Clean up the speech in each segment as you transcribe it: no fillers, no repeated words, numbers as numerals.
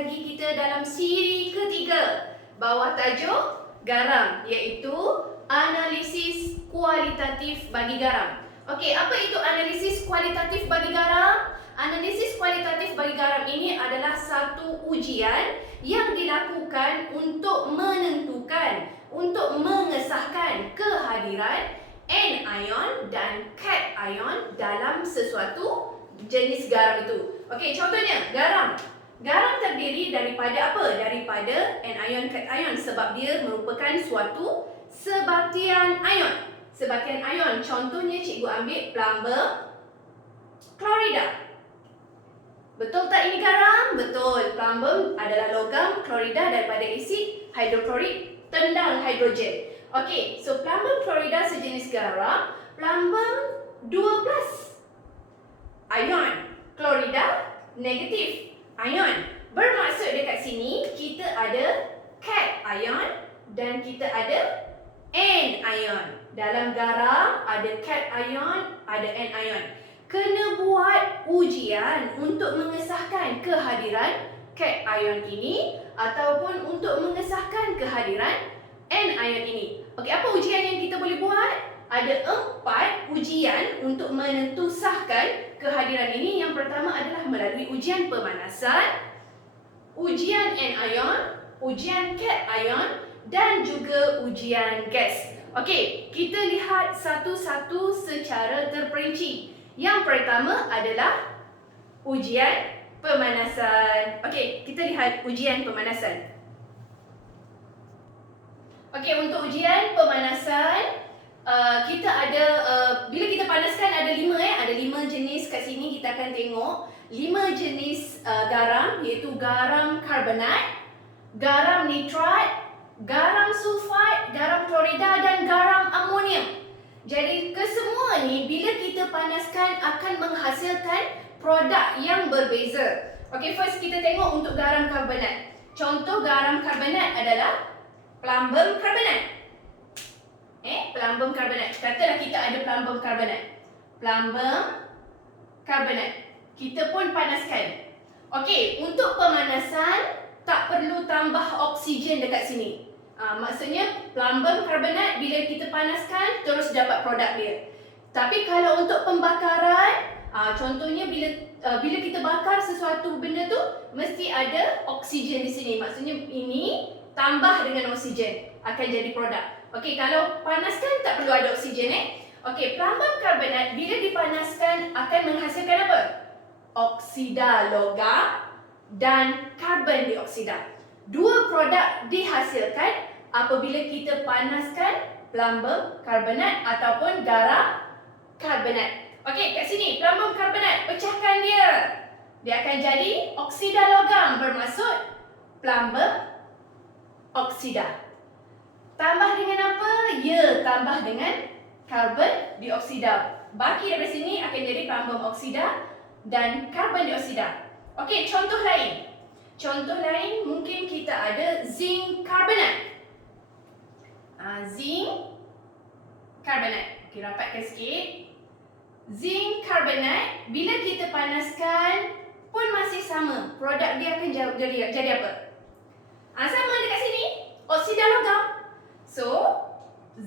lagi kita dalam siri ketiga bawah tajuk garam, iaitu analisis kualitatif bagi garam. Okey, apa itu analisis kualitatif bagi garam? Analisis kualitatif bagi garam ini adalah satu ujian yang dilakukan untuk menentukan, untuk mengesahkan kehadiran anion dan cation dalam sesuatu jenis garam itu. Okey, contohnya garam. Garam terdiri daripada apa? Daripada anion, cation, sebab dia merupakan suatu sebatian ion. Sebatian ion, contohnya cikgu ambil plumbum klorida. Betul tak ini garam? Betul. Plumbum adalah logam, klorida daripada asid hidroklorik tendang hidrogen. Okey, so plumbum klorida sejenis garam. Plumbum 2+ ion, klorida negatif ion. Bermaksud dekat sini kita ada cation dan kita ada anion. Dalam garam ada cation, ada anion. Kena buat ujian untuk mengesahkan kehadiran cation ini ataupun untuk mengesahkan kehadiran anion ini. Okey, apa ujian yang kita boleh buat? Ada 4 ujian untuk menentusahkan kehadiran ini. Yang pertama adalah melalui ujian pemanasan, ujian anion, ujian cation dan juga ujian gas. Okey, kita lihat satu-satu secara terperinci. Yang pertama adalah ujian pemanasan. Okey, kita lihat ujian pemanasan. Okey, untuk ujian pemanasan kita ada bila kita panaskan ada 5 ada 5 jenis kat sini. Kita akan tengok 5 jenis garam, iaitu garam karbonat, garam nitrat, garam sulfat, garam klorida dan garam amonium. Jadi kesemua ni bila kita panaskan akan menghasilkan produk yang berbeza. Okey, first kita tengok untuk garam karbonat. Contoh garam karbonat adalah plumbum karbonat. Plumbum karbonat. Katalah kita ada plumbum karbonat. Plumbum karbonat. Kita pun panaskan. Okey, untuk pemanasan tak perlu tambah oksigen dekat sini. Maksudnya plumbum karbonat bila kita panaskan terus dapat produk dia. Tapi kalau untuk pembakaran, contohnya bila kita bakar sesuatu benda tu mesti ada oksigen di sini. Maksudnya ini tambah dengan oksigen akan jadi produk. Okey, kalau panaskan tak perlu ada oksigen Okey, plumbum karbonat bila dipanaskan akan menghasilkan apa? Oksida logam dan karbon dioksida. Dua produk dihasilkan apabila kita panaskan plumbum karbonat ataupun garam karbonat. Okey, kat sini plumbum karbonat, pecahkan dia. Dia akan jadi oksida logam, bermaksud plumbum oksida. Tambah dengan apa? Ya, tambah dengan karbon dioksida. Baki daripada sini akan jadi plumbum oksida dan karbon dioksida. Okey, contoh lain. Contoh lain mungkin kita ada zinc karbonat. Zinc karbonat. Okey, rapatkan sikit. Zinc karbonat bila kita panaskan pun masih sama. Produk dia akan jadi apa? Sama dekat sini. Oksida logam. So,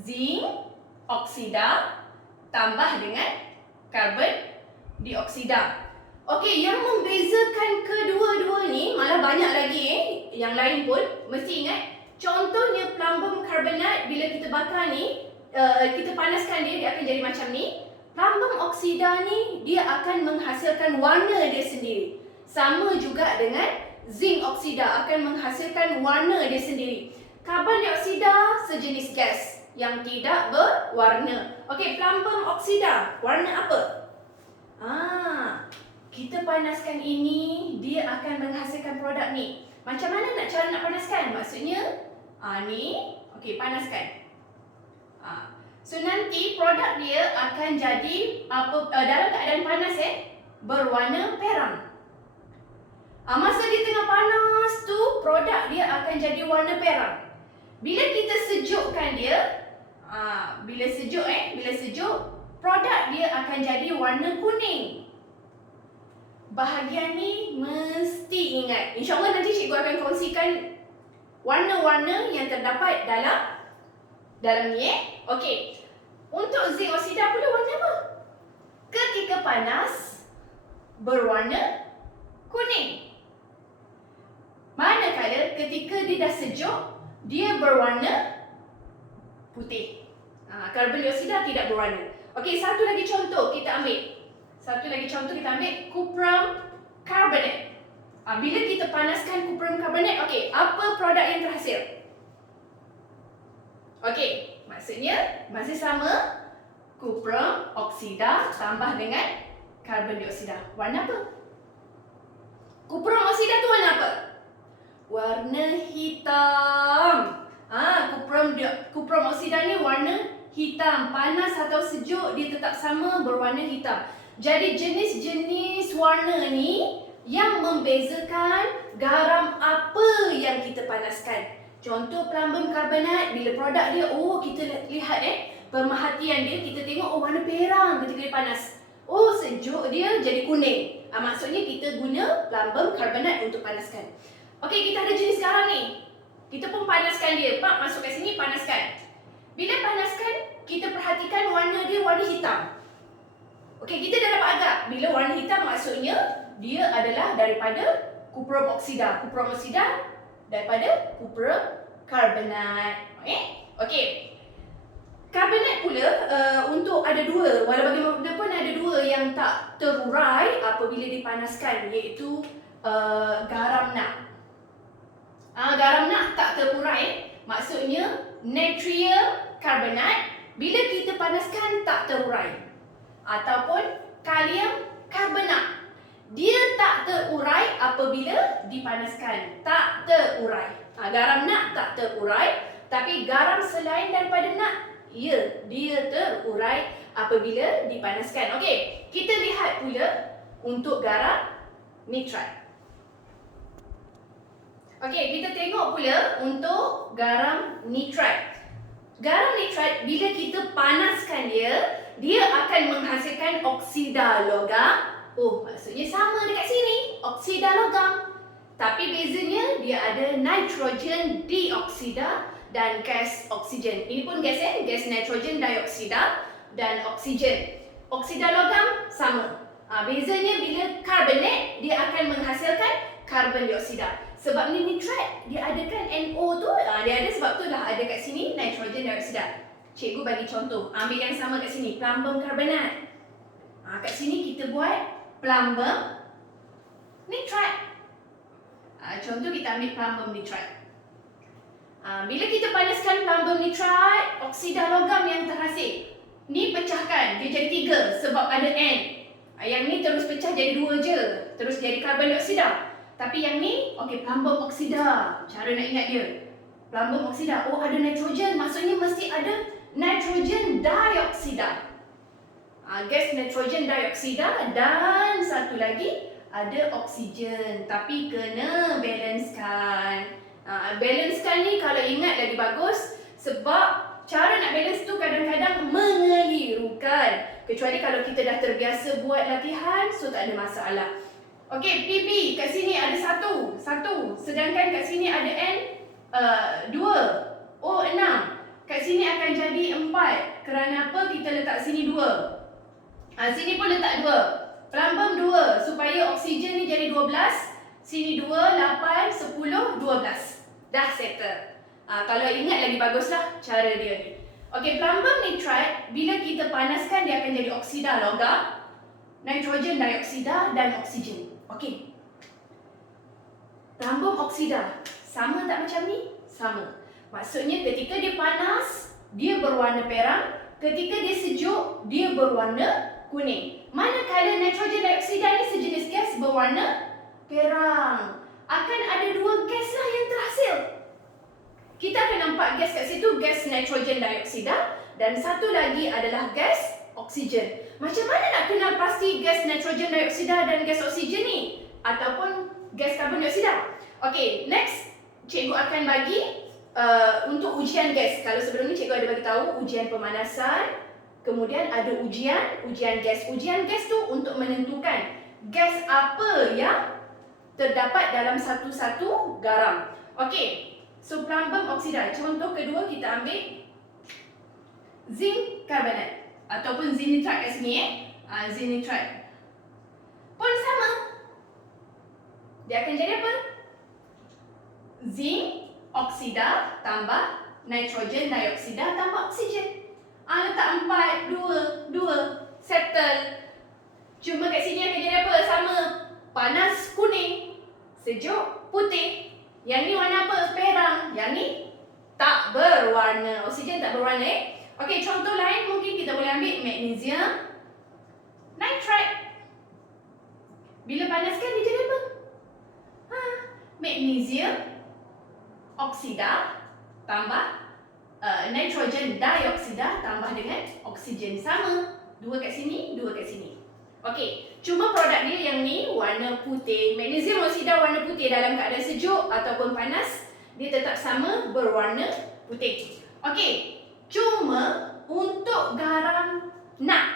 zinc oksida tambah dengan karbon dioksida. Okey, yang membezakan kedua-dua ni malah banyak lagi yang lain pun mesti ingat. Contohnya plumbum karbonat bila kita bakar ni, kita panaskan dia akan jadi macam ni. Plumbum oksida ni dia akan menghasilkan warna dia sendiri. Sama juga dengan zinc oksida akan menghasilkan warna dia sendiri. Karbon dioksida sejenis gas yang tidak berwarna. Okey, plumbum oksida warna apa? Kita panaskan ini, dia akan menghasilkan produk ni. Macam mana cara nak panaskan? Maksudnya, ni, okey, panaskan. So nanti produk dia akan jadi dalam keadaan panas berwarna perang. Masa dia tengah panas tu, produk dia akan jadi warna perang. Bila kita sejukkan dia, bila sejuk, produk dia akan jadi warna kuning. bahagian ni mesti ingat. InsyaAllah nanti cikgu akan kongsikan warna-warna yang terdapat dalam ni. Okey. Untuk zinc oksida pula warna apa? Ketika panas berwarna kuning. Manakala ketika dia dah sejuk, dia berwarna putih. Karbon dioksida tidak berwarna. Okey, satu lagi contoh kita ambil. Cuprum carbonate. Bila kita panaskan cuprum carbonate, okey, apa produk yang terhasil? Okey, maksudnya masih sama, cuprum oksida tambah dengan karbon dioksida. Warna apa? Cuprum oksida tu warna apa? Warna hitam. Cuprum oksida ni warna hitam. Panas atau sejuk dia tetap sama berwarna hitam. Jadi jenis-jenis warna ni yang membezakan garam apa yang kita panaskan. Contoh plumbum carbonate, bila produk dia, kita lihat pemerhatian dia, kita tengok warna perang ketika dia panas. Sejuk dia jadi kuning. Maksudnya kita guna plumbum carbonate untuk panaskan. Okey, kita ada jenis garam ni. Kita pun panaskan dia. Pak, masuk kat sini, panaskan. Bila panaskan, kita perhatikan warna dia warna hitam. Okey, kita dah dapat agak. Bila warna hitam maksudnya dia adalah daripada cuprum oksida. Cuprum oksida daripada cuprum carbonate. Okey. Karbonat pula untuk ada dua, walau bagaimanapun ada dua yang tak terurai apabila dipanaskan, iaitu garam nak. Garam nak tak terurai, maksudnya natrium carbonate bila kita panaskan tak terurai. Ataupun kalium carbonate, dia tak terurai apabila dipanaskan, tak terurai. Garam nak tak terurai, tapi garam selain daripada nak, dia terurai apabila dipanaskan. Okey, kita lihat pula untuk garam nitrat. Okey, kita tengok pula untuk garam nitrat. Garam nitrat bila kita panaskan dia akan menghasilkan oksida logam. Maksudnya sama dekat sini, oksida logam. Tapi bezanya dia ada nitrogen dioksida dan gas oksigen. Ini pun gas gas nitrogen dioksida dan oksigen. Oksida logam sama. Bezanya bila karbonat dia akan menghasilkan karbon dioksida. Sebab ni nitrat dia adakan NO tu, dia ada sebab tu lah ada kat sini nitrogen dioksida. Cikgu bagi contoh, ambil yang sama kat sini, plumbum carbonate. Kat sini kita buat plumbum nitrat. Contoh kita ambil plumbum nitrat. Bila kita panaskan plumbum nitrat, oksida logam yang terhasil ni pecahkan, dia jadi 3 sebab ada N. Yang ni terus pecah jadi 2 je, terus jadi karbon dioksida. Tapi yang ni, plumbum oksida. Cara nak ingat dia, plumbum oksida, ada nitrogen, maksudnya mesti ada nitrogen dioksida. Gas nitrogen dioksida dan satu lagi ada oksigen, tapi kena balancekan. Balancekan ni kalau ingat lagi bagus, sebab cara nak balance tu kadang-kadang mengelirukan. Kecuali kalau kita dah terbiasa buat latihan, so tak ada masalah. Okey, PB kat sini ada 1, sedangkan kat sini ada N 2, O 6. Kat sini akan jadi 4. Kerana apa? Kita letak sini 2. Sini pun letak 2. Plumbum 2 supaya oksigen ni jadi 12. Sini 2, 8, 10, 12. Dah settle. Kalau ingat lagi baguslah cara dia ni. Okey, plumbum nitrat bila kita panaskan dia akan jadi oksida logam, nitrogen dioksida dan oksigen. Okey. Plumbum oksida sama tak macam ni? Sama. Maksudnya ketika dia panas, dia berwarna perang. Ketika dia sejuk, dia berwarna kuning. Manakala nitrogen dioksida ni sejenis gas berwarna perang. Akan ada 2 gas lah yang terhasil. Kita akan nampak gas kat situ, gas nitrogen dioksida, dan satu lagi adalah gas oksigen. Macam mana nak kenal pasti gas nitrogen dioksida dan gas oksigen ni? Ataupun gas karbon dioksida? Okey, next cikgu akan bagi untuk ujian gas. Kalau sebelum ni cikgu ada bagi tahu ujian pemanasan, kemudian ada ujian gas. Ujian gas tu untuk menentukan gas apa yang terdapat dalam satu-satu garam. Okey, so plumbum oksida. Contoh kedua kita ambil zinc carbonate ataupun zinc nitrate kat sini zinc nitrate. Pun sama. Dia akan jadi apa? Zinc oksida tambah nitrogen dioksida tambah oksigen. Letak 4, 2, 2, settle. Cuma kat sini akan jadi apa? Sama. Panas kuning, sejuk putih. Yang ni warna apa? Perang. Yang ni tak berwarna. Oksigen tak berwarna Okey, contoh lain mungkin kita boleh ambil magnesium nitrate. Bila panaskan dia jadi apa? Magnesium oksida tambah nitrogen dioksida tambah dengan oksigen. Sama. Dua kat sini, dua kat sini. Okey, cuma produk dia yang ni warna putih. Magnesium oksida warna putih dalam keadaan sejuk ataupun panas, dia tetap sama berwarna putih. Okey, cuma untuk garam NaC.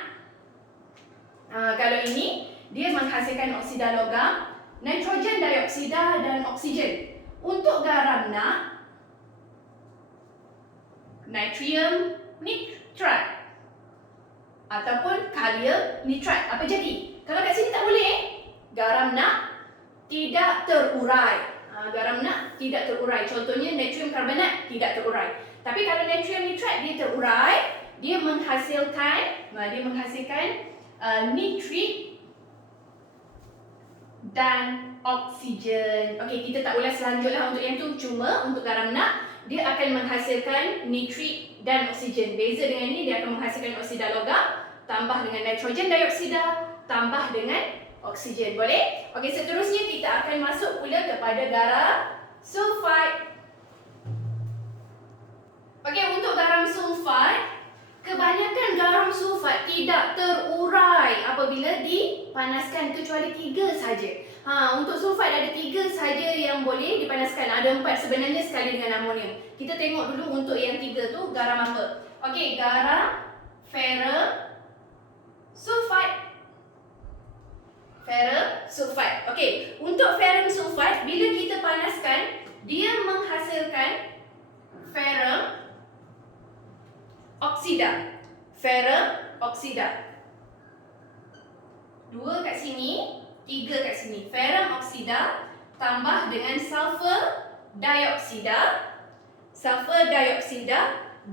Kalau ini dia menghasilkan oksida logam, nitrogen dioksida dan oksigen. Untuk garam NaC, natrium nitrate ataupun kalium nitrate. Apa jadi? Kalau kat sini tak boleh garam NaC tidak terurai. Garam NaC tidak terurai. Contohnya natrium carbonate tidak terurai. Tapi kalau natrium nitrate dia terurai, dia menghasilkan nitrit dan oksigen. Okey, kita tak ulas selanjutlah untuk yang tu. Cuma untuk garam NaC dia akan menghasilkan nitrit dan oksigen. Beza dengan ni, dia akan menghasilkan oksida logam tambah dengan nitrogen dioksida tambah dengan oksigen. Boleh? Okey, seterusnya kita akan masuk pula kepada garam sulfat. Okey, untuk garam sulfat, kebanyakan garam sulfat tidak terurai apabila dipanaskan, kecuali 3 saja. Untuk sulfat ada 3 saja yang boleh dipanaskan. Ada 4 sebenarnya sekali dengan amonium. Kita tengok dulu untuk yang 3 tu garam apa. Okey, garam ferrum sulfat. Ferrum sulfat. Okey, untuk ferrum sulfat bila kita panaskan, dia menghasilkan ferrum oksida. Ferrum oksida. 2 kat sini, 3 kat sini. Ferrum oksida tambah dengan sulfur dioksida,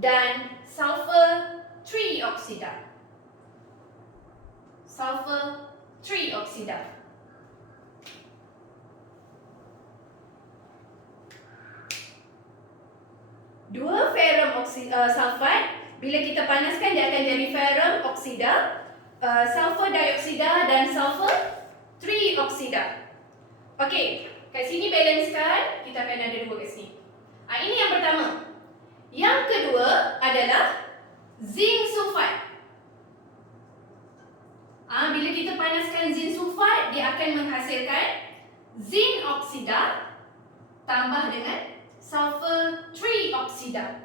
dan sulfur trioksida. Sulfur trioksida. Dua ferrum sulfat, bila kita panaskan dia akan jadi ferrum oksida, sulfur dioksida dan sulfur trioksida. Okey, kat sini balancekan, kita akan ada 2 kat sini. Ini yang pertama. Yang kedua adalah zinc sulfat. Bila kita panaskan zinc sulfat, dia akan menghasilkan zinc oksida tambah dengan sulfur trioksida.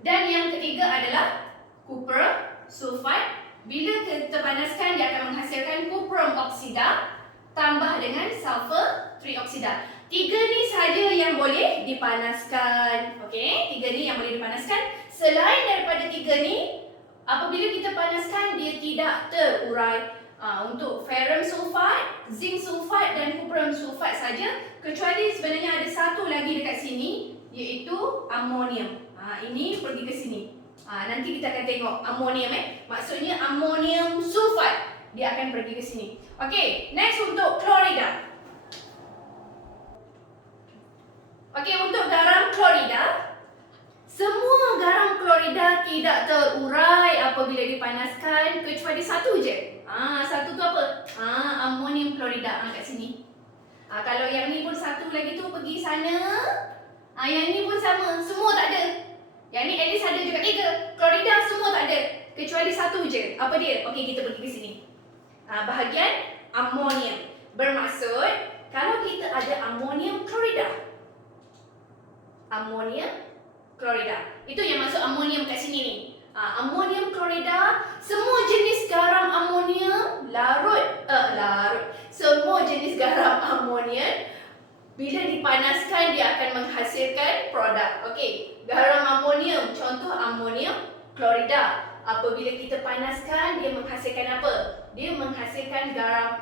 Dan yang ketiga adalah cuprum sulfat. Bila kita panaskan, dia akan menghasilkan cuprum oksida tambah dengan sulfur trioksida. 3 ni saja yang boleh dipanaskan. Okey, 3 ni yang boleh dipanaskan. Selain daripada 3 ni, apabila kita panaskan, dia tidak terurai. Untuk ferrum sulfat, zinc sulfat dan cuprum sulfat saja, kecuali sebenarnya ada satu lagi dekat sini, iaitu amonium. Ini pergi ke sini. Nanti kita akan tengok amonium maksudnya amonium sulfat, dia akan pergi ke sini. Okey, next untuk klorida. Okey, untuk garam klorida, semua garam klorida tidak terurai apabila dipanaskan, kecuali satu je. Satu tu apa? Amonium klorida kat sini. Kalau yang ni pun satu lagi tu pergi sana. Yang ni pun sama, semua tak ada. Yang ni at least ada juga 3. Klorida semua tak ada, kecuali satu je. Apa dia? Okey, kita pergi ke sini. Bahagian amonium. Bermaksud kalau kita ada amonium klorida. Amonium klorida. Itu yang masuk amonium kat sini ni. Amonium klorida, semua jenis garam amonium larut garam amonium. Bila dipanaskan dia akan menghasilkan produk. Okey, garam amonium, contoh amonium klorida. Apabila kita panaskan dia menghasilkan apa? Dia menghasilkan garam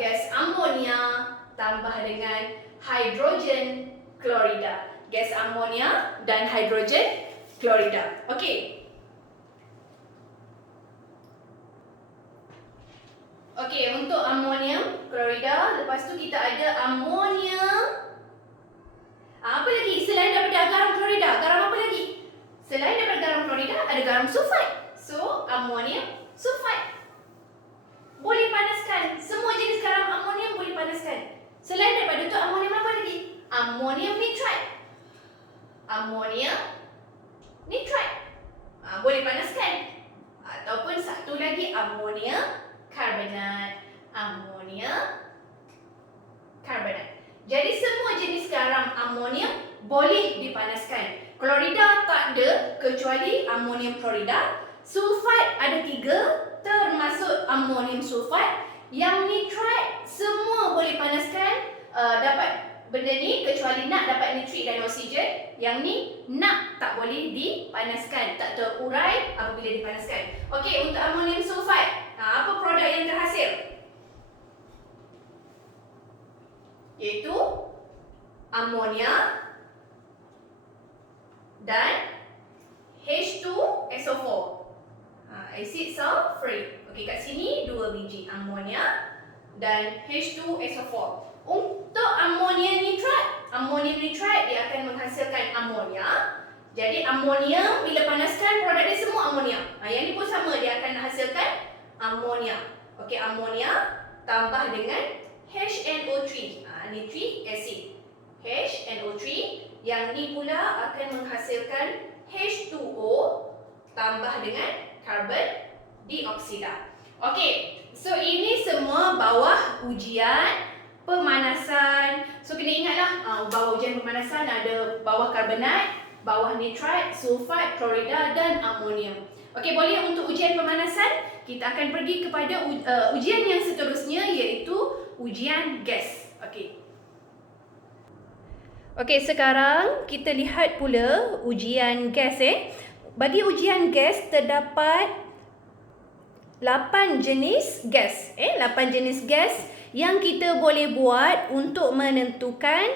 gas amonia tambah dengan hidrogen klorida. Gas amonia dan hidrogen klorida. Okey. Okey, untuk amonium klorida, lepas tu kita ada amonium. Apa lagi selain daripada garam klorida? Garam apa lagi? Selain daripada garam klorida ada garam sulfat. So, amonium sulfat. Boleh panaskan. Semua jenis garam amonium boleh panaskan. Selain daripada itu amonium apa lagi? Amonium nitrate. Amonium nitrate. Boleh panaskan. Ataupun satu lagi amonium karbonat. Amonium karbonat. Jadi semua jenis garam amonium boleh dipanaskan. Klorida tak ada kecuali amonium klorida. Sulfat ada 3 termasuk amonium sulfat. Yang nitrate semua boleh panaskan. Dapat benda ni kecuali nak dapat nitrit dan oksigen. Yang ni nak tak boleh dipanaskan, tak terurai apabila dipanaskan. Okey, untuk amonium sulfat, apa produk yang terhasil? Iaitu amonia dan H2SO4. Acid sulfuric. Okey, kat sini 2 biji amonia dan H2SO4. Untuk amonium nitrate dia akan menghasilkan amonia. Jadi amonium bila panaskan produk dia semua amonia. Yang ni pun sama, dia akan menghasilkan amonia. Okey, amonia tambah dengan HNO3, nitric acid. HNO3 yang ni pula akan menghasilkan H2O tambah dengan karbon dioksida. Okey, so ini semua bawah ujian pemanasan. So kena ingatlah, bawah ujian pemanasan ada bawah karbonat, bawah nitrat, sulfat, klorida dan amonium. Okey, boleh untuk ujian pemanasan kita akan pergi kepada ujian yang seterusnya iaitu ujian gas. Okey. Okey, sekarang kita lihat pula ujian gas. Bagi ujian gas terdapat 8 jenis gas. 8 jenis gas yang kita boleh buat untuk menentukan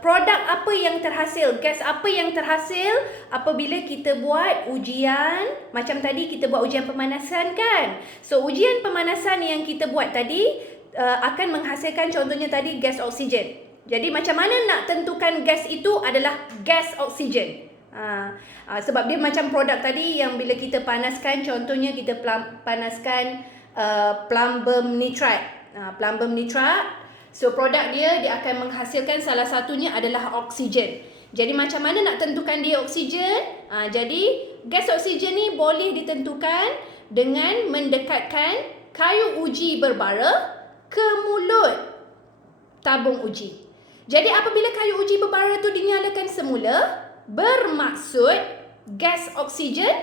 produk apa yang terhasil, gas apa yang terhasil apabila kita buat ujian. Macam tadi kita buat ujian pemanasan kan. So ujian pemanasan yang kita buat tadi akan menghasilkan contohnya tadi gas oksigen. Jadi macam mana nak tentukan gas itu adalah gas oksigen. Sebab dia macam produk tadi yang bila kita panaskan, contohnya kita panaskan plumbum nitrate. Plumbum nitrate, so produk dia akan menghasilkan salah satunya adalah oksigen. Jadi macam mana nak tentukan dia oksigen? Jadi gas oksigen ni boleh ditentukan dengan mendekatkan kayu uji berbara ke mulut tabung uji. Jadi apabila kayu uji berbara tu dinyalakan semula, bermaksud gas oksigen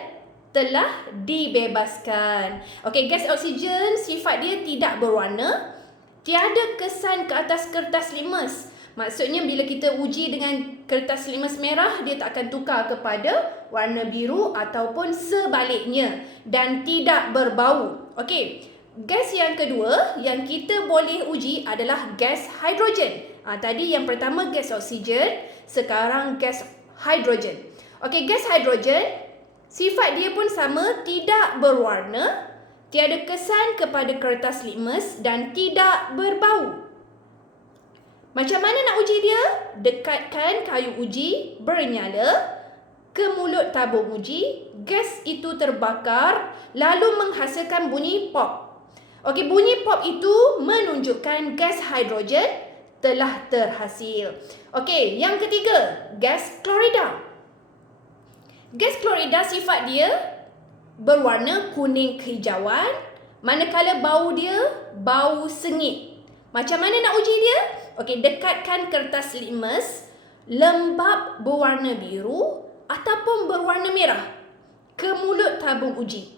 telah dibebaskan. Okey, gas oksigen sifat dia tidak berwarna, tiada kesan ke atas kertas litmus. Maksudnya bila kita uji dengan kertas litmus merah, dia tak akan tukar kepada warna biru ataupun sebaliknya, dan tidak berbau. Okey, gas yang kedua yang kita boleh uji adalah gas hidrogen. Tadi yang pertama gas oksigen, sekarang gas hidrogen. Okey, gas hidrogen sifat dia pun sama, tidak berwarna, tiada kesan kepada kertas litmus dan tidak berbau. Macam mana nak uji dia? Dekatkan kayu uji bernyala ke mulut tabung uji, gas itu terbakar lalu menghasilkan bunyi pop. Okey, bunyi pop itu menunjukkan gas hidrogen telah terhasil. Okey, yang ketiga, gas klorida. Gas klorida sifat dia berwarna kuning kehijauan, manakala bau dia bau sengit. Macam mana nak uji dia? Okey, dekatkan kertas litmus lembap berwarna biru ataupun berwarna merah ke mulut tabung uji.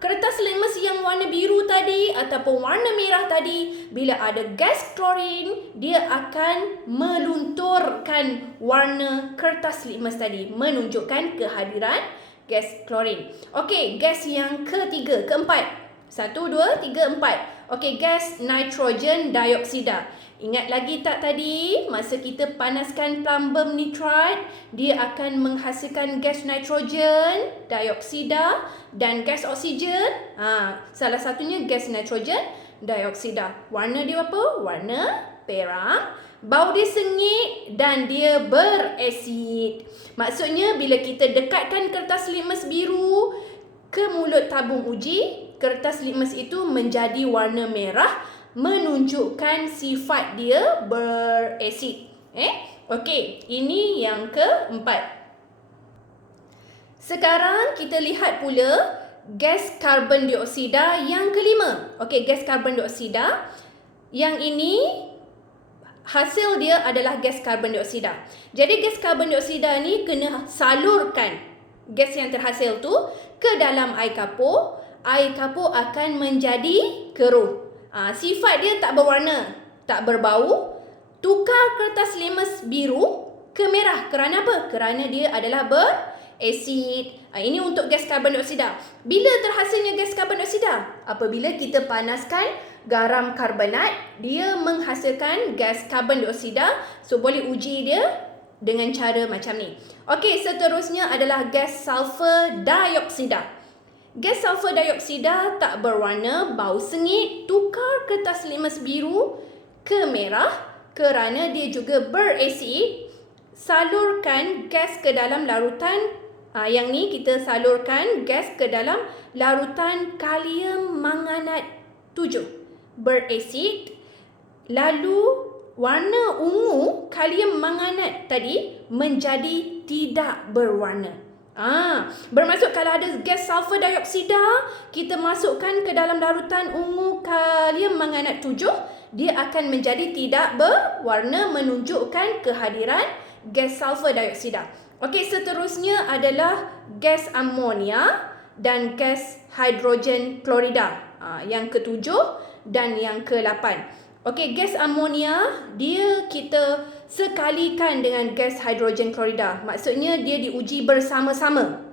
Kertas litmus yang warna biru tadi ataupun warna merah tadi, bila ada gas klorin, dia akan melunturkan warna kertas litmus tadi, menunjukkan kehadiran gas klorin. Okey, gas yang keempat. 1, 2, 3, 4. Okey, gas nitrogen dioksida. Ingat lagi tak tadi, masa kita panaskan plumbum nitride, dia akan menghasilkan gas nitrogen dioksida dan gas oksigen. Salah satunya gas nitrogen dioksida. Warna dia apa? Warna perang. Bau dia sengit dan dia berasid. Maksudnya bila kita dekatkan kertas litmus biru ke mulut tabung uji, kertas litmus itu menjadi warna merah, menunjukkan sifat dia berasid. Okey, ini yang keempat. Sekarang kita lihat pula gas karbon dioksida yang kelima. Okey, gas karbon dioksida. Yang ini hasil dia adalah gas karbon dioksida. Jadi gas karbon dioksida ni kena salurkan gas yang terhasil tu ke dalam air kapur. Air kapur akan menjadi keruh. Sifat dia tak berwarna, tak berbau. Tukar kertas litmus biru ke merah. Kerana apa? Kerana dia adalah berasid. Ini untuk gas karbon dioksida. Bila terhasilnya gas karbon dioksida? Apabila kita panaskan garam karbonat, dia menghasilkan gas karbon dioksida. So boleh uji dia dengan cara macam ni. Okey, seterusnya adalah gas sulfur dioksida. Gas sulfur dioksida tak berwarna, bau sengit. Tukar kertas litmus biru ke merah kerana dia juga berasid. Salurkan gas ke dalam larutan. Yang ni kita salurkan gas ke dalam larutan kalium manganat 7. Berasid. Lalu warna ungu kalium manganat tadi menjadi tidak berwarna. Bermaksud kalau ada gas sulfur dioksida, kita masukkan ke dalam larutan ungu kalium manganat 7, dia akan menjadi tidak berwarna, menunjukkan kehadiran gas sulfur dioksida. Okey, seterusnya adalah gas amonia dan gas hidrogen klorida. Yang ketujuh dan yang ke-8. Okey, gas amonia dia kita sekalikan dengan gas hidrogen klorida. Maksudnya dia diuji bersama-sama.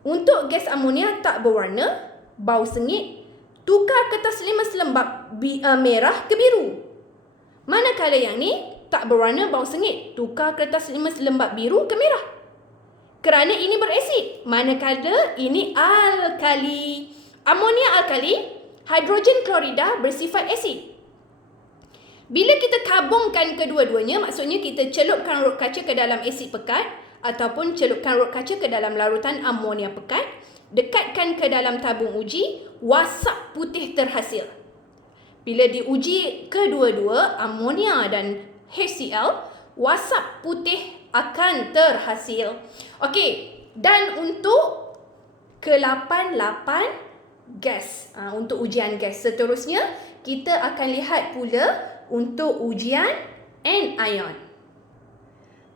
Untuk gas amonia tak berwarna, bau sengit, tukar kertas litmus lembap merah ke biru. Manakala yang ni tak berwarna, bau sengit, tukar kertas litmus lembap biru ke merah. Kerana ini berasid. Manakala ini alkali. Amonia alkali, hidrogen klorida bersifat asid. Bila kita kabungkan kedua-duanya, maksudnya kita celupkan rot kaca ke dalam asid pekat ataupun celupkan rot kaca ke dalam larutan amonia pekat, dekatkan ke dalam tabung uji, wasap putih terhasil. Bila diuji kedua-dua, amonia dan HCl, wasap putih akan terhasil. Okey, dan untuk ke-8 gas. Untuk ujian gas seterusnya, kita akan lihat pula untuk ujian anion.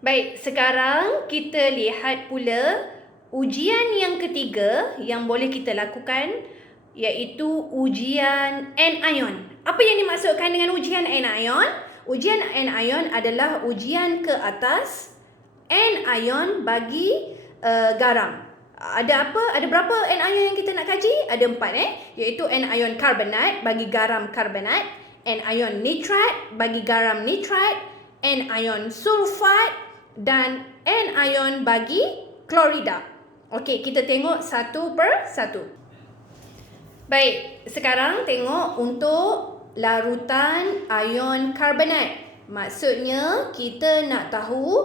Baik, sekarang kita lihat pula ujian yang ketiga yang boleh kita lakukan, iaitu ujian anion. Apa yang dimaksudkan dengan ujian anion? Ujian anion adalah ujian ke atas anion bagi garam. Ada apa? Ada berapa anion yang kita nak kaji? Ada 4 iaitu anion karbonat bagi garam karbonat, anion nitrat bagi garam nitrat, anion sulfat dan anion bagi klorida. Okey, kita tengok satu per satu. Baik, sekarang tengok untuk larutan ion karbonat. Maksudnya kita nak tahu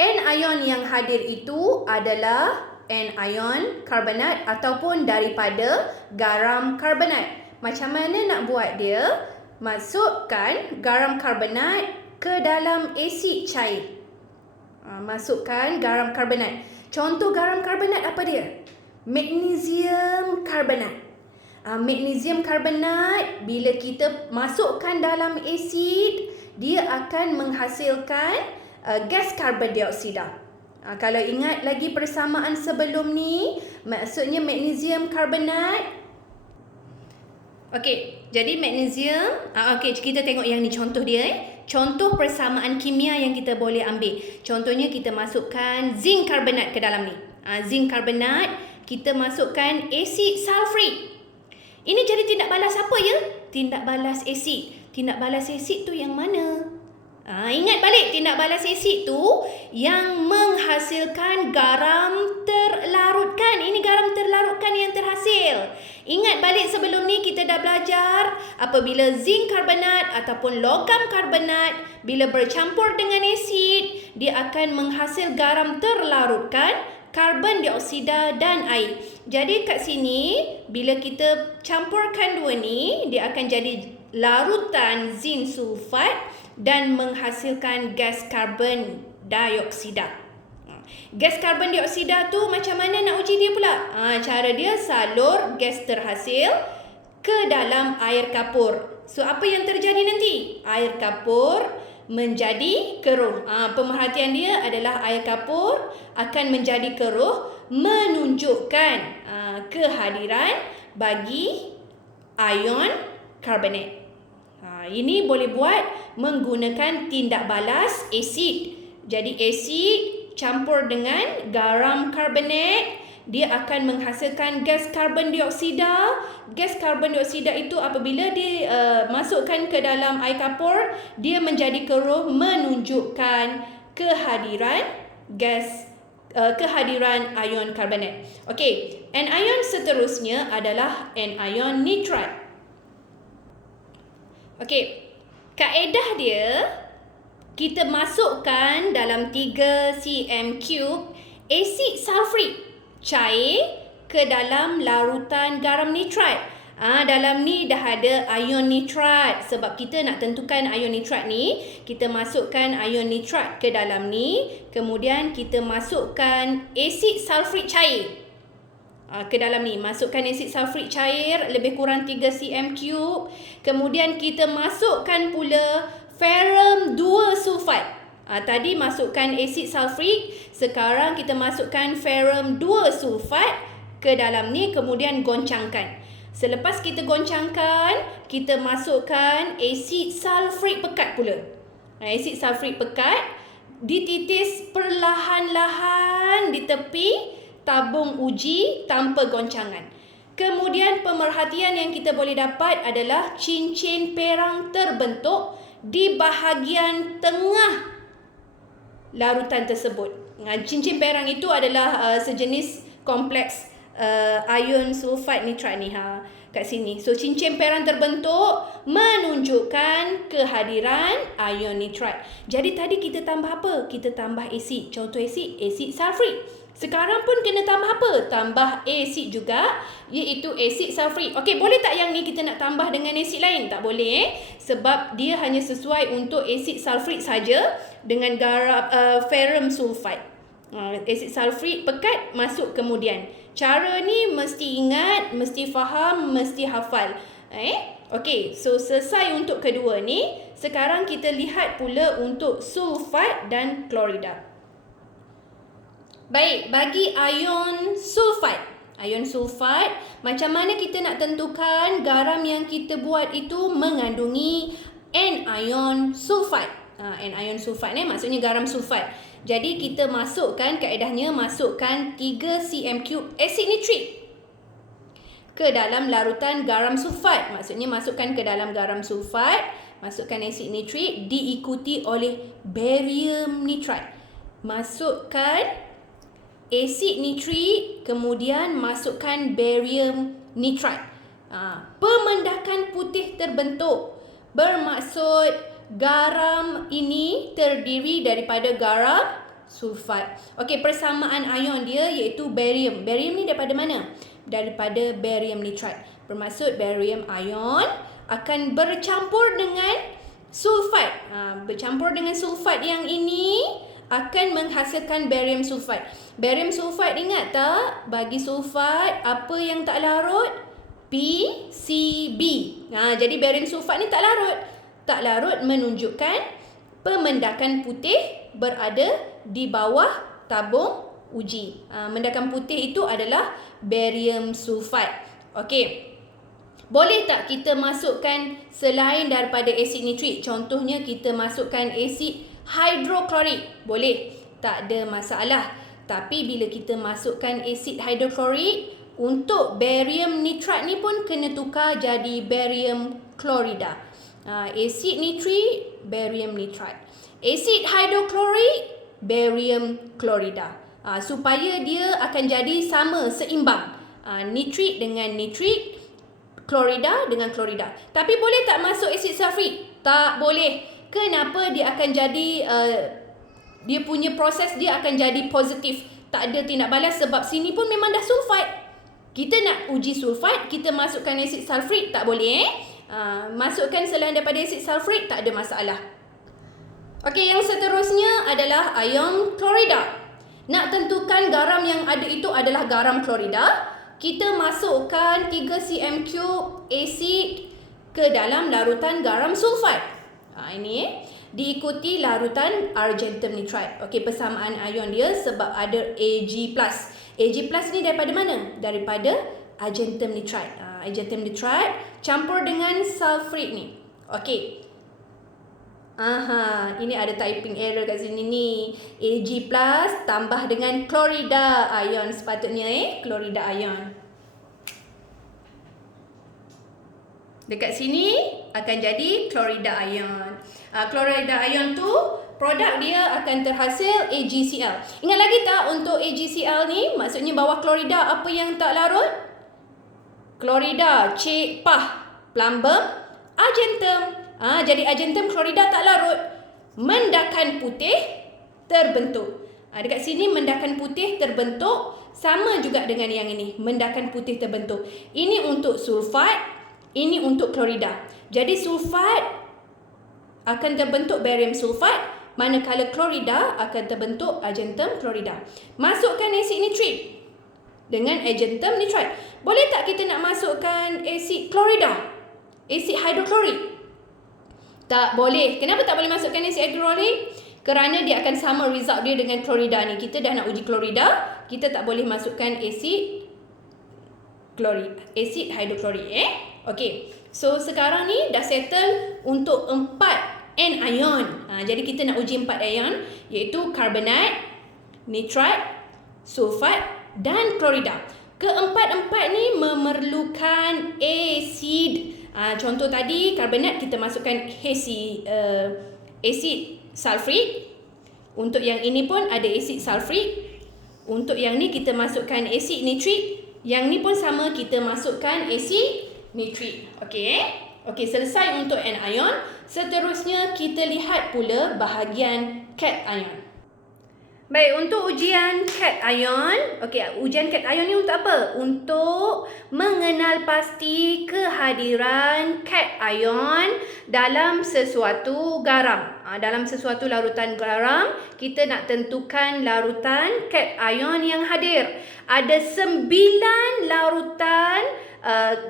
anion yang hadir itu adalah anion karbonat ataupun daripada garam karbonat. Macam mana nak buat dia? Masukkan garam karbonat ke dalam asid cair. Masukkan garam karbonat. Contoh garam karbonat apa dia? Magnesium karbonat. Magnesium karbonat bila kita masukkan dalam asid, dia akan menghasilkan gas karbon dioksida. Kalau ingat lagi persamaan sebelum ni, maksudnya magnesium karbonat Okey, jadi magnesium, okey kita tengok yang ni contoh dia Contoh persamaan kimia yang kita boleh ambil. Contohnya kita masukkan zinc karbonat ke dalam ni. Zinc karbonat, kita masukkan asid sulfurik. Ini jadi tindak balas apa ya? Tindak balas asid. Tindak balas asid tu yang mana? Ingat balik, tindak balas asid tu yang menghasilkan garam terlarutkan. Ini garam terlarutkan yang terhasil. Ingat balik sebelum ni kita dah belajar apabila zinc karbonat ataupun logam karbonat bila bercampur dengan asid, dia akan menghasil garam terlarutkan, karbon dioksida dan air. Jadi kat sini bila kita campurkan dua ni, dia akan jadi larutan zinc sulfat dan menghasilkan gas karbon dioksida. Gas karbon dioksida tu macam mana nak uji dia pula? Cara dia salur gas terhasil ke dalam air kapur. So apa yang terjadi nanti? Air kapur menjadi keruh. Pemerhatian dia adalah air kapur akan menjadi keruh menunjukkan kehadiran bagi ion karbonat. Ini boleh buat menggunakan tindak balas asid. Jadi asid campur dengan garam karbonat, dia akan menghasilkan gas karbon dioksida. Gas karbon dioksida itu apabila masukkan ke dalam air kapur, dia menjadi keruh menunjukkan kehadiran ion karbonat. Okey, anion seterusnya adalah anion nitrat. Okey, kaedah dia kita masukkan dalam 3 cm cube asid sulfurik cair ke dalam larutan garam nitrat. Dalam ni dah ada ion nitrat. Sebab kita nak tentukan ion nitrat ni, kita masukkan ion nitrat ke dalam ni, kemudian kita masukkan asid sulfurik cair ke dalam ni. Masukkan asid sulfurik cair lebih kurang 3 cm cube. Kemudian kita masukkan pula ferrum 2 sulfat. Tadi masukkan asid sulfurik, sekarang kita masukkan ferrum 2 sulfat ke dalam ni, kemudian goncangkan. Selepas kita goncangkan, kita masukkan asid sulfurik pekat pula. Asid sulfurik pekat dititis perlahan-lahan di tepi tabung uji tanpa goncangan. Kemudian pemerhatian yang kita boleh dapat adalah cincin perang terbentuk di bahagian tengah larutan tersebut. Cincin perang itu adalah sejenis kompleks ion sulfat nitrat ni kat sini. So cincin perang terbentuk menunjukkan kehadiran ion nitrat. Jadi tadi kita tambah apa? Kita tambah asid. Contoh asid sulfurik. Sekarang pun kena tambah apa? Tambah asid juga, iaitu asid sulfurik. Okey, boleh tak yang ni kita nak tambah dengan asid lain? Tak boleh sebab dia hanya sesuai untuk asid sulfurik saja dengan garam ferrum sulfat. Asid sulfurik pekat masuk kemudian. Cara ni mesti ingat, mesti faham, mesti hafal. Okey, so selesai untuk kedua ni. Sekarang kita lihat pula untuk sulfat dan klorida. Baik, bagi ion sulfat. Ion sulfat, macam mana kita nak tentukan garam yang kita buat itu mengandungi anion sulfat. Anion sulfat ni maksudnya garam sulfat. Jadi kita masukkan, kaedahnya masukkan 3 cm cube asid nitrik ke dalam larutan garam sulfat. Maksudnya masukkan ke dalam garam sulfat, masukkan asid nitrik diikuti oleh barium nitrat. Masukkan asid nitrik, kemudian masukkan barium nitrat. Pemendakan putih terbentuk. Bermaksud garam ini terdiri daripada garam sulfat. Okey, persamaan ion dia iaitu barium. Barium ni daripada mana? Daripada barium nitrat. Bermaksud barium ion akan bercampur dengan sulfat. Bercampur dengan sulfat yang ini akan menghasilkan barium sulfat. Barium sulfat ingat tak? Bagi sulfat apa yang tak larut? PCB. Jadi barium sulfat ni tak larut. Tak larut menunjukkan pemendakan putih berada di bawah tabung uji. Mendakan putih itu adalah barium sulfat. Okey. Boleh tak kita masukkan selain daripada asid nitrik? Contohnya kita masukkan asid hidroklorik. Boleh, tak ada masalah. Tapi bila kita masukkan asid hidroklorik, untuk barium nitrat ni pun kena tukar jadi barium klorida. Asid nitrik, barium nitrat. Asid hidroklorik, barium klorida. Supaya dia akan jadi sama, seimbang. Nitrit dengan nitrit, klorida dengan klorida. Tapi boleh tak masuk asid sulfrik? Tak boleh. Kenapa? Dia akan jadi dia punya proses dia akan jadi positif. Tak ada tindak balas sebab sini pun memang dah sulfat. Kita nak uji sulfat, kita masukkan asid sulfrik, tak boleh. Masukkan selain daripada asid sulfrik, tak ada masalah. Okey, yang seterusnya adalah ion klorida. Nak tentukan garam yang ada itu adalah garam klorida, kita masukkan 3 cm3 asid ke dalam larutan garam sulfat. Ini diikuti larutan argentum nitrite. Okey, persamaan ion dia sebab ada Ag+. Ag+ ni daripada mana? Daripada argentum nitrite. Argentum nitrite campur dengan sulfuric ni. Okey. Ini ada typing error kat sini ni. Ag+ tambah dengan klorida ion sepatutnya klorida ion. Dekat sini akan jadi klorida ion. Klorida ion tu produk dia akan terhasil AgCl. Ingat lagi tak untuk AgCl ni? Maksudnya bawah klorida apa yang tak larut? Klorida, cek, pah, plumbum, argentum. Jadi argentum klorida tak larut. Mendakan putih terbentuk. Dekat sini mendakan putih terbentuk sama juga dengan yang ini. Mendakan putih terbentuk. Ini untuk sulfat, ini untuk klorida. Jadi sulfat akan terbentuk barium sulfat, manakala klorida akan terbentuk argentum klorida. Masukkan asid nitrit dengan argentum nitrite. Boleh tak kita nak masukkan asid klorida? Asid hidroklorik? Tak boleh. Kenapa tak boleh masukkan asid hidroklorik? Kerana dia akan sama result dia dengan klorida ni. Kita dah nak uji klorida, kita tak boleh masukkan asid hidroklorik. Okey. So sekarang ni dah settle untuk 4 anion. Jadi kita nak uji 4 ion, iaitu karbonat, nitrat, sulfat dan klorida. Keempat-empat ni memerlukan asid. Contoh tadi karbonat kita masukkan asid sulfrik. Untuk yang ini pun ada asid sulfrik. Untuk yang ni kita masukkan asid nitrit. Yang ni pun sama, kita masukkan asid nitrit. Okey, selesai untuk anion. Seterusnya kita lihat pula bahagian cation. Baik, untuk ujian cation. Okey, ujian cation ni untuk apa? Untuk mengenal pasti kehadiran cation dalam sesuatu garam. Dalam sesuatu larutan garam, kita nak tentukan larutan cation yang hadir. Ada 9 larutan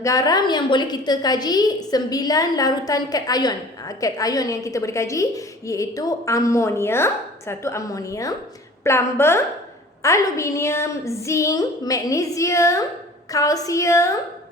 garam yang boleh kita kaji, 9 larutan cation. Cation yang kita boleh kaji iaitu amonium, satu amonium, plumbum, aluminium, zinc, magnesium, kalsium,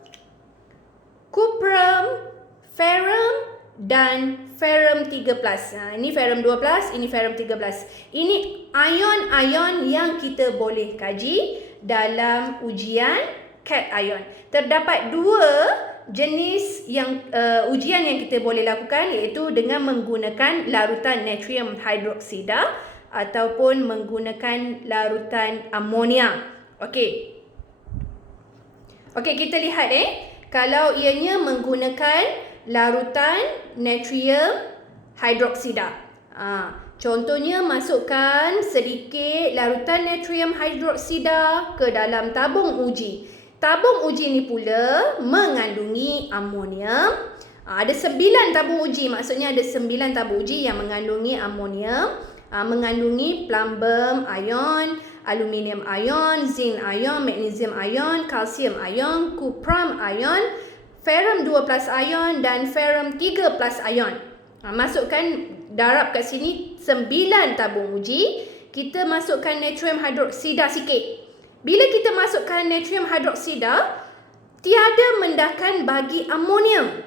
cuprum, ferrum dan ferrum 3+. Ini ferrum 2+, ini ferrum 3+. Ini ion-ion yang kita boleh kaji dalam ujian cation. Terdapat 2 jenis yang ujian yang kita boleh lakukan, iaitu dengan menggunakan larutan natrium hidroksida ataupun menggunakan larutan amonia. Okey, kita lihat kalau ianya menggunakan larutan natrium hidroksida. Contohnya masukkan sedikit larutan natrium hidroksida ke dalam tabung uji. Tabung uji ni pula mengandungi amonium. Ada 9 tabung uji, maksudnya ada 9 tabung uji yang mengandungi amonium, mengandungi plumbum ion, aluminium ion, zinc ion, magnesium ion, kalsium ion, cuprum ion, ferrum 2+ ion dan ferrum 3+ ion. Masukkan darab kat sini 9 tabung uji. Kita masukkan natrium hidroksida sikit. Bila kita masukkan natrium hidroksida, tiada mendakan bagi amonium.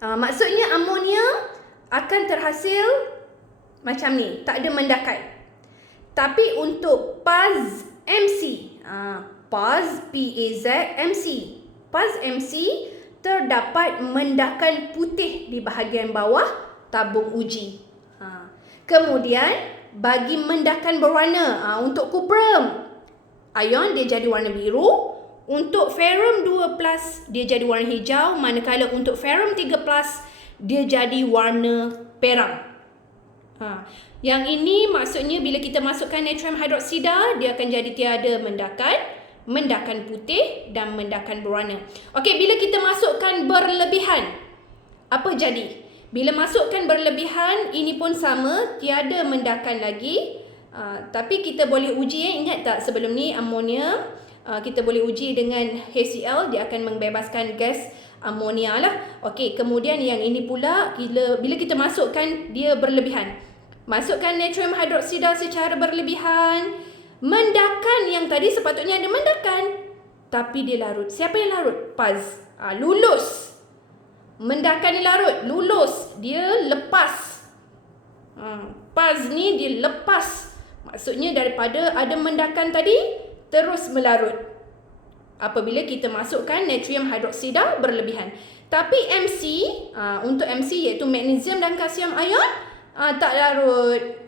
Maksudnya amonium akan terhasil macam ni, tak ada mendakan. Tapi untuk PAZ MC, PAZ MC, PAZ MC terdapat mendakan putih di bahagian bawah tabung uji. Kemudian bagi mendakan berwarna, untuk cuprum ion dia jadi warna biru, untuk ferrum 2+ dia jadi warna hijau, manakala untuk ferrum 3+ dia jadi warna perang. Yang ini maksudnya bila kita masukkan natrium hidroksida, dia akan jadi tiada mendakan putih dan mendakan berwarna. Okey, bila kita masukkan berlebihan, apa jadi? Bila masukkan berlebihan, ini pun sama, tiada mendakan lagi. Tapi kita boleh uji, ingat tak sebelum ni amonium, kita boleh uji dengan HCl, dia akan membebaskan gas amonia lah. Okey, kemudian yang ini pula, bila kita masukkan dia berlebihan, masukkan natrium hidroksida secara berlebihan, mendakan yang tadi sepatutnya ada mendakan, tapi dia larut. Siapa yang larut? PAZ. Lulus. Mendakan dia larut, lulus, dia lepas. PAZ ni dia lepas. Maksudnya daripada ada mendakan tadi, terus melarut apabila kita masukkan natrium hidroksida berlebihan. Tapi MC, untuk MC iaitu magnesium dan kalsium ion, tak larut.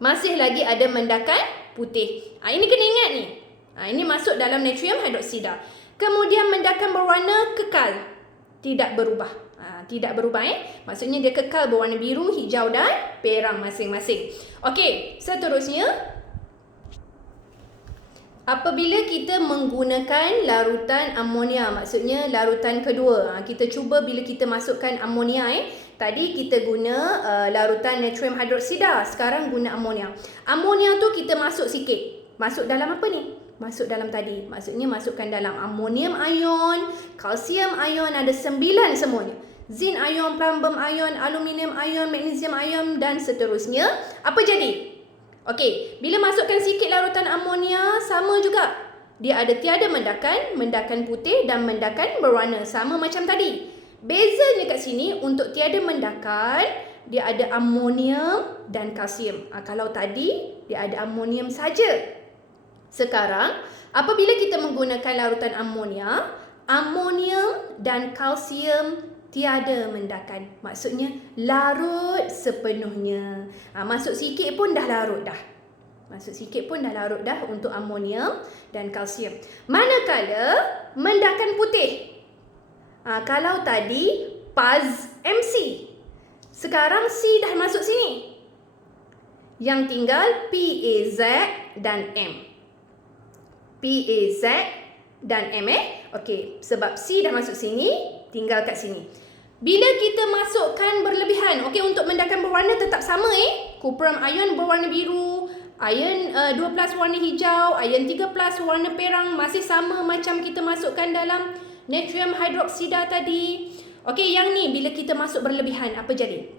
Masih lagi ada mendakan putih. Ini kena ingat ni. Ini masuk dalam natrium hidroksida. Kemudian mendakan berwarna kekal, tidak berubah. Tidak berubah maksudnya dia kekal berwarna biru, hijau dan perang masing-masing. Okey, seterusnya apabila kita menggunakan larutan amonia, maksudnya larutan kedua. Kita cuba bila kita masukkan amonia tadi kita guna larutan natrium hidroksida, sekarang guna amonia. Amonia tu kita masuk sikit. Masuk dalam apa ni? Masuk dalam tadi. Maksudnya masukkan dalam amonium ion, kalsium ion, ada 9 semuanya. Zinc ion, plumbum ion, aluminium ion, magnesium ion dan seterusnya. Apa jadi? Okey, bila masukkan sikit larutan amonia, sama juga. Dia ada tiada mendakan putih dan mendakan berwarna. Sama macam tadi. Bezanya kat sini, untuk tiada mendakan, dia ada amonium dan kalsium. Kalau tadi, dia ada amonium saja. Sekarang, apabila kita menggunakan larutan amonia, amonium dan kalsium tiada mendakan. Maksudnya larut sepenuhnya. Masuk sikit pun dah larut dah. Masuk sikit pun dah larut dah untuk amonium dan kalsium. Manakala mendakan putih. Kalau tadi PAZ MC. Sekarang C dah masuk sini. Yang tinggal PAZ dan M. PAZ dan M Okey, sebab C dah masuk sini, tinggal kat sini. Bila kita masukkan berlebihan, okey, untuk mendakan berwarna tetap sama Cuprum ion berwarna biru, ion 2+ warna hijau, ion 3+ warna perang, masih sama macam kita masukkan dalam natrium hidroksida tadi. Okey, yang ni bila kita masuk berlebihan, apa jadi?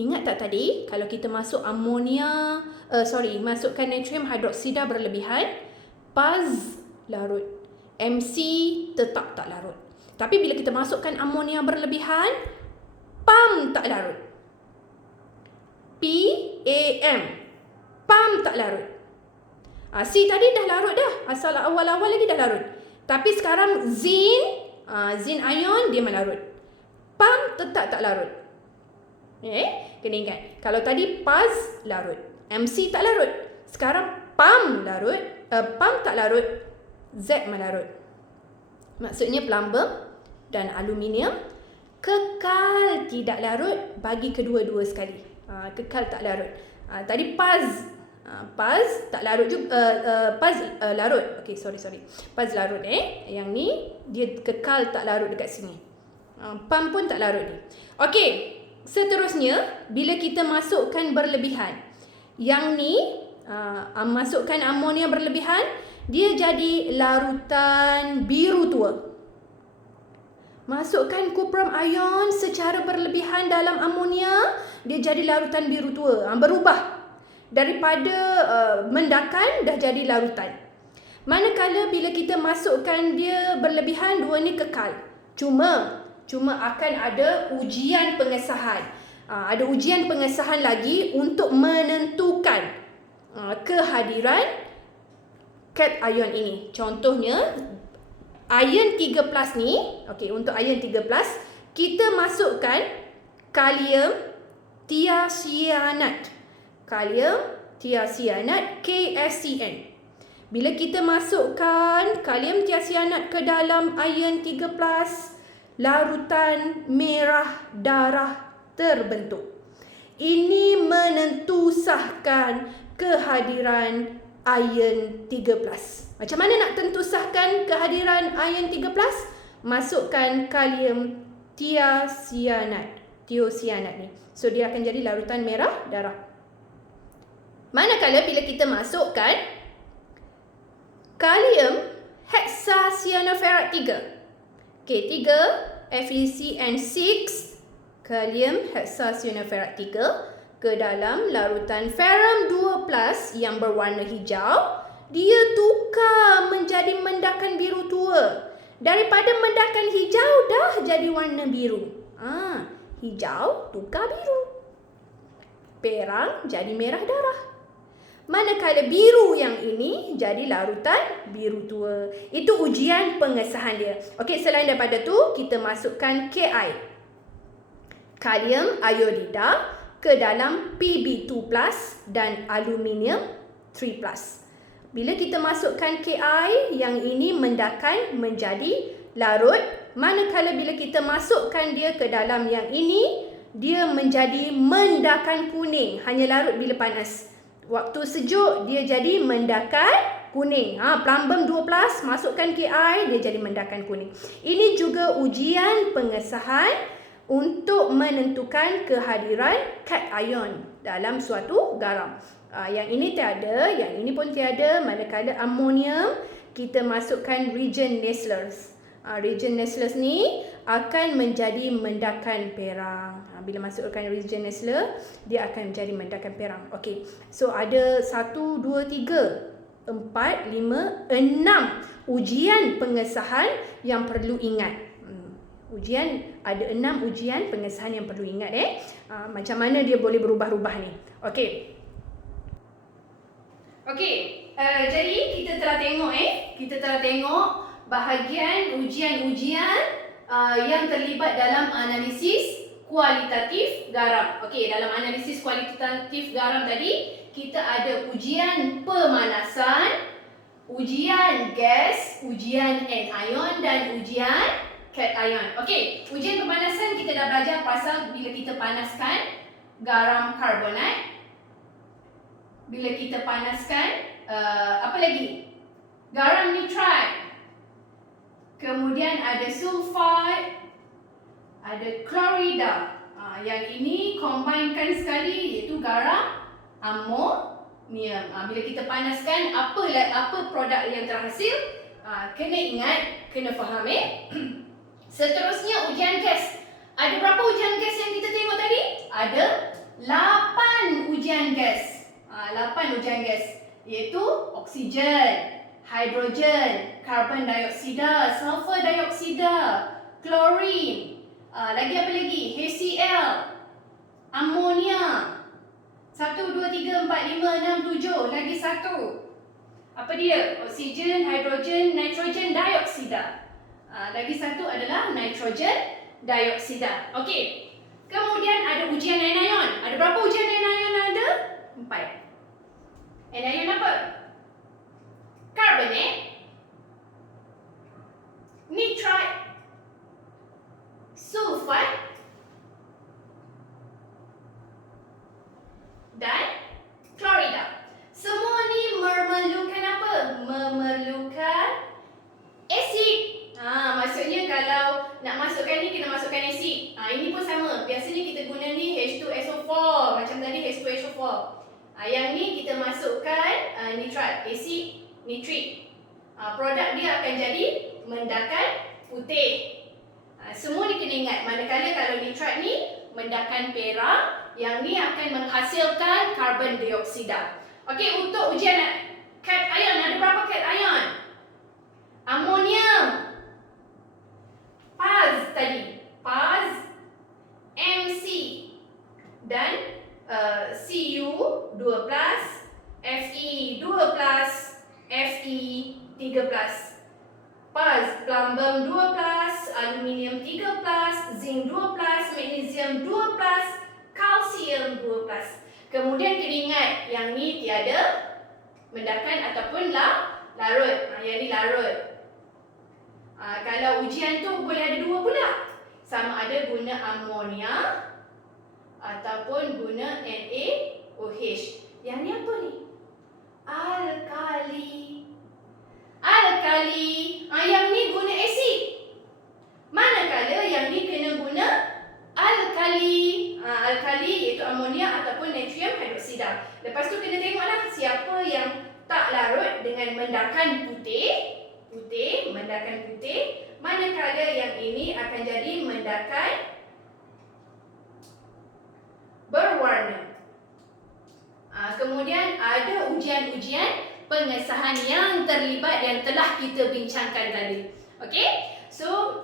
Ingat tak tadi kalau kita masuk masukkan natrium hidroksida berlebihan, PAZ larut, MC tetap tak larut. Tapi bila kita masukkan amonia berlebihan, PAM tak larut. PAM, PAM tak larut. C tadi dah larut dah. Asal awal-awal lagi dah larut. Tapi sekarang zinc ion dia melarut. PAM tetap tak larut. Kena ingat. Kalau tadi PAZ larut, MC tak larut. Sekarang PAM larut, PAM tak larut, Z melarut. Maksudnya plumbum dan aluminium kekal tidak larut bagi kedua-dua sekali. Kekal tak larut. Tadi PAZ tak larut juga. PAZ larut. Okey, sorry. PAZ larut Yang ni dia kekal tak larut dekat sini. PAM pun tak larut ni. Okey, seterusnya bila kita masukkan berlebihan. Yang ni masukkan amonia berlebihan, dia jadi larutan biru tua. Masukkan cuprum ion secara berlebihan dalam amonia, dia jadi larutan biru tua. Berubah. Daripada mendakan dah jadi larutan. Manakala bila kita masukkan dia berlebihan, dua ni kekal. Cuma akan ada ujian pengesahan. Ada ujian pengesahan lagi untuk menentukan kehadiran cation ini. Contohnya ion 3+ ni, okey, untuk ion 3+, kita masukkan kalium thiacyanate. Kalium thiacyanate KSCN. Bila kita masukkan kalium thiacyanate ke dalam ion 3+, larutan merah darah terbentuk. Ini menentusahkan kehadiran ion 3+. Macam mana nak tentusahkan kehadiran ion 3+? Masukkan kalium thiocyanate ni. So dia akan jadi larutan merah darah. Manakala bila kita masukkan kalium hexacyanoferrate 3. Okey, 3 FeCN6 kalium hexacyanoferrate 3 ke dalam larutan ferrum 2+ yang berwarna hijau, dia tukar menjadi mendakan biru tua. Daripada mendakan hijau dah jadi warna biru. Hijau tukar biru. Perang jadi merah darah. Manakala biru yang ini jadi larutan biru tua. Itu ujian pengesahan dia. Okey, selain daripada tu, kita masukkan Ki, kalium iodida, ke dalam Pb2+ dan aluminium 3+. Bila kita masukkan Ki, yang ini mendakan menjadi larut. Manakala bila kita masukkan dia ke dalam yang ini, dia menjadi mendakan kuning. Hanya larut bila panas. Waktu sejuk dia jadi mendakan kuning. Plumbum 2+, masukkan Ki, dia jadi mendakan kuning. Ini juga ujian pengesahan untuk menentukan kehadiran cation dalam suatu garam. Yang ini tiada, yang ini pun tiada. Manakala amonium, kita masukkan reagent Nestlers. Reagent Nestlers ni akan menjadi mendakan perang. Bila masukkan reagent Nestler, dia akan menjadi mendakan perang. Okey. So ada 1, 2, 3, 4, 5, 6 ujian pengesahan yang perlu ingat. Ada 6 ujian pengesahan yang perlu ingat macam mana dia boleh berubah-ubah ni. Okey. Jadi kita telah tengok bahagian ujian-ujian yang terlibat dalam analisis kualitatif garam. Okey, dalam analisis kualitatif garam tadi, kita ada ujian pemanasan, ujian gas, ujian anion dan ujian cation. Okey, ujian pemanasan kita dah belajar pasal bila kita panaskan garam karbonat. Bila kita panaskan apa lagi? Garam nitrate. Kemudian ada sulfat, ada klorida. Yang ini combinekan sekali iaitu garam amonium. Bila kita panaskan, apa produk yang terhasil? Kena ingat, kena faham Seterusnya ujian gas. Ada berapa ujian gas yang kita tengok tadi? Ada 8 ujian gas. 8 ujian gas iaitu oksigen, hidrogen, karbon dioksida, sulfur dioksida, klorin, lagi apa lagi? HCl, amonia. 1, 2, 3, 4, 5, 6, 7. Lagi satu. Apa dia? Oksigen, hidrogen, nitrogen dioksida. Lagi satu adalah nitrogen dioksida. Okey. Kemudian ada ujian anion. Ada berapa ujian anion ada? 4. Anion apa? Carbonate, nitrite, sulfat, dan klorida. Semua ni memerlukan apa? Memerlukan asid. Maksudnya kalau nak masukkan ni, kena masukkan asid. Ini pun sama. Biasanya kita guna ni H2SO4. Macam tadi H2SO4. Yang ni kita masukkan nitrat, asid nitrik. Produk dia akan jadi mendakan putih. Semua ni kena ingat. Manakala kalau nitrat ni mendakan perang, yang ni akan menghasilkan karbon dioksida. Okey, untuk ujian Cation, ada berapa cation? Amonium. Paz tadi. Paz, MC. Dan Cu 2+, Fe 2+, Fe 3+. Paz, plumbum 2+, aluminium 3+, zinc 2+, magnesium 2+, kalsium 2+. Kemudian kena ingat yang ni tiada mendakan ataupun larut. Yang ni larut. Kalau ujian tu boleh ada dua pula. Sama ada guna amonia ataupun guna NaOH. Yang ni apa ni? Alkali. Yang ni guna asid. Manakala yang ni kena guna alkali. Alkali iaitu amonia ataupun natrium hidroksida. Lepas tu kena tengoklah siapa yang tak larut dengan mendakan putih, mendakan putih. Manakala yang ini akan jadi mendakan berwarna. Kemudian ada ujian-ujian pengesahan yang terlibat yang telah kita bincangkan tadi. Okey? So,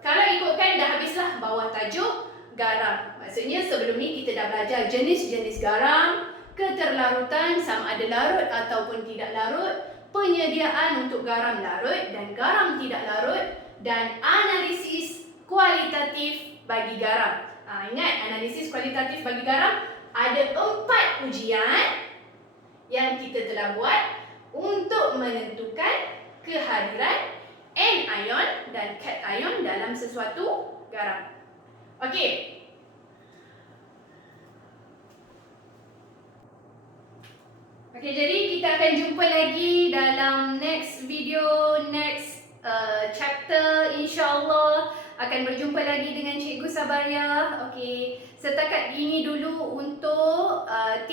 kalau ikutkan dah habislah bawah tajuk garam. Maksudnya sebelum ni kita dah belajar jenis-jenis garam, keterlarutan sama ada larut ataupun tidak larut, penyediaan untuk garam larut dan garam tidak larut, dan analisis kualitatif bagi garam. Ingat, analisis kualitatif bagi garam ada 4 ujian yang kita telah buat untuk menentukan kehadiran anion dan cation dalam sesuatu garam. Okey. Okey, jadi kita akan jumpa lagi dalam next video, next chapter, insya-Allah akan berjumpa lagi dengan Cikgu Sabaria. Okey, setakat ini dulu untuk 3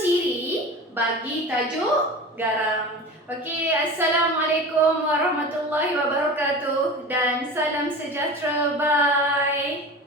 siri bagi tajuk garam. Okey, Assalamualaikum warahmatullahi wabarakatuh dan salam sejahtera. Bye.